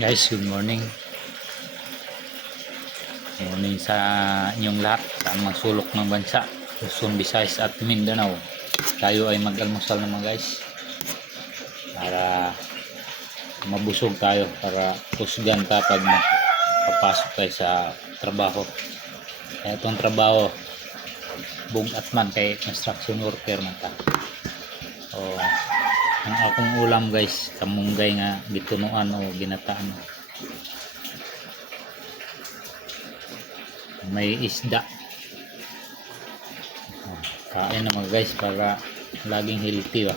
Guys, good morning. Morning sa inyong lahat sa mga sulok ng bansa, Luzon, Visayas at Mindanao. Tayo ay mag-almusal naman guys para mabusog tayo, para kusgan ta pag papasok tayo sa trabaho. Kaya itong trabaho bugat man kay construction worker man ta. Ang akong ulam guys, kamunggay nga gitunuan o ginataan. May isda. Kain naman guys para laging healthy ba.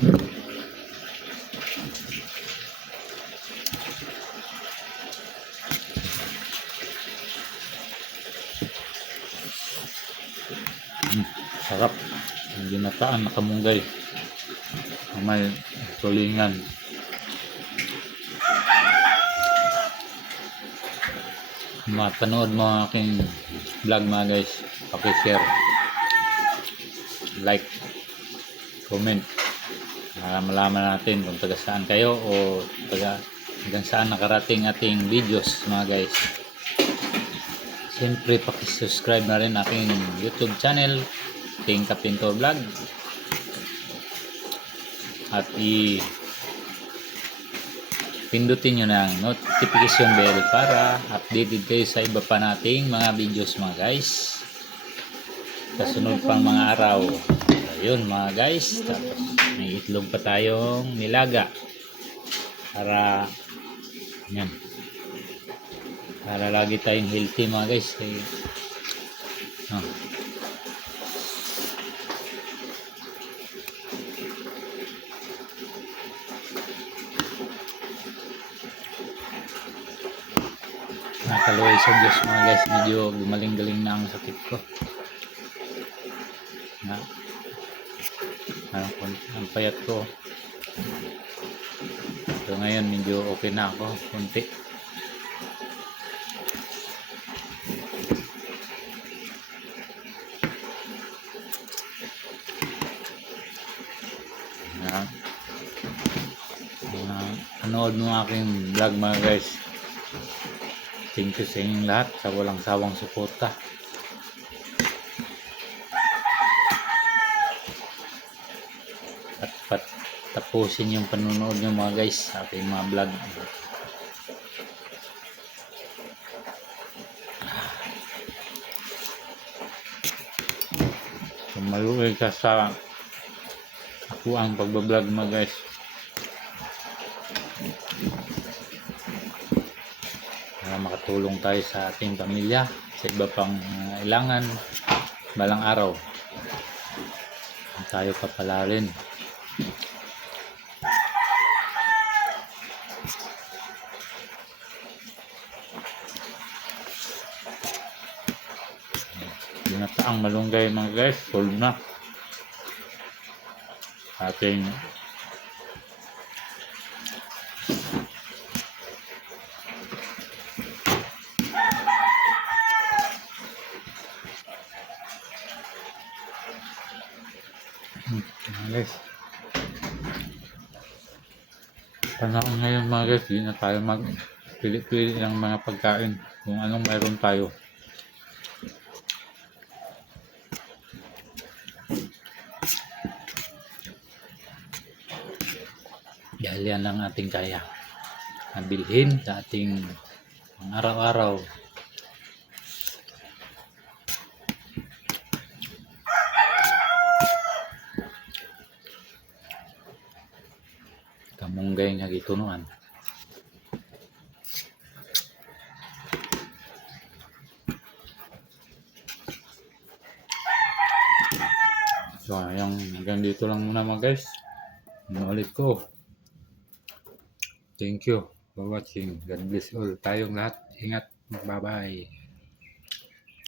Sarap. Ang ginataan na kamunggay. May tulingan. Mapanood mo ang aking vlog mga guys, paki-share, like, comment para malaman natin kung taga saan kayo o taga hanggang saan nakarating ating videos mga guys. Siyempre paki-subscribe na rin aking YouTube channel, King Kapinto Vlog, at pindutin nyo ng notification bell para updated kayo sa iba pa nating mga videos mga guys, kasunod pang mga araw. Ayun mga guys, tapos may itlog pa tayong nilaga para yan, para lagi tayong healthy mga guys. Nakaluwi sa Diyos mga guys, medyo gumaling-galing na ang sakit ko na ang payat ko. So ngayon medyo okay na ako konti. Panood mo aking vlog mga guys. Thank you sa inyong lahat sa walang sawang suporta. At tapusin yung panonood nyo mga guys sa aking mga vlog. Kung maluwi ka sa ako ang pagbablog mga guys, makatulong tayo sa ating pamilya sa iba pang ilangan balang araw, tayo kapalarin. Ginataang malunggay mga guys, full na ating guys. Panahon ngayon mga guys, hindi na tayo magpili-pili ng mga pagkain kung anong mayroon tayo. Dahil yan ang ating kaya nabilhin sa ating araw-araw. Kamunggay nga gitunuan. So hanggang dito lang muna mga guys. Ulit ko. Thank you for watching. God bless all. Tayong lahat. Ingat. Bye bye.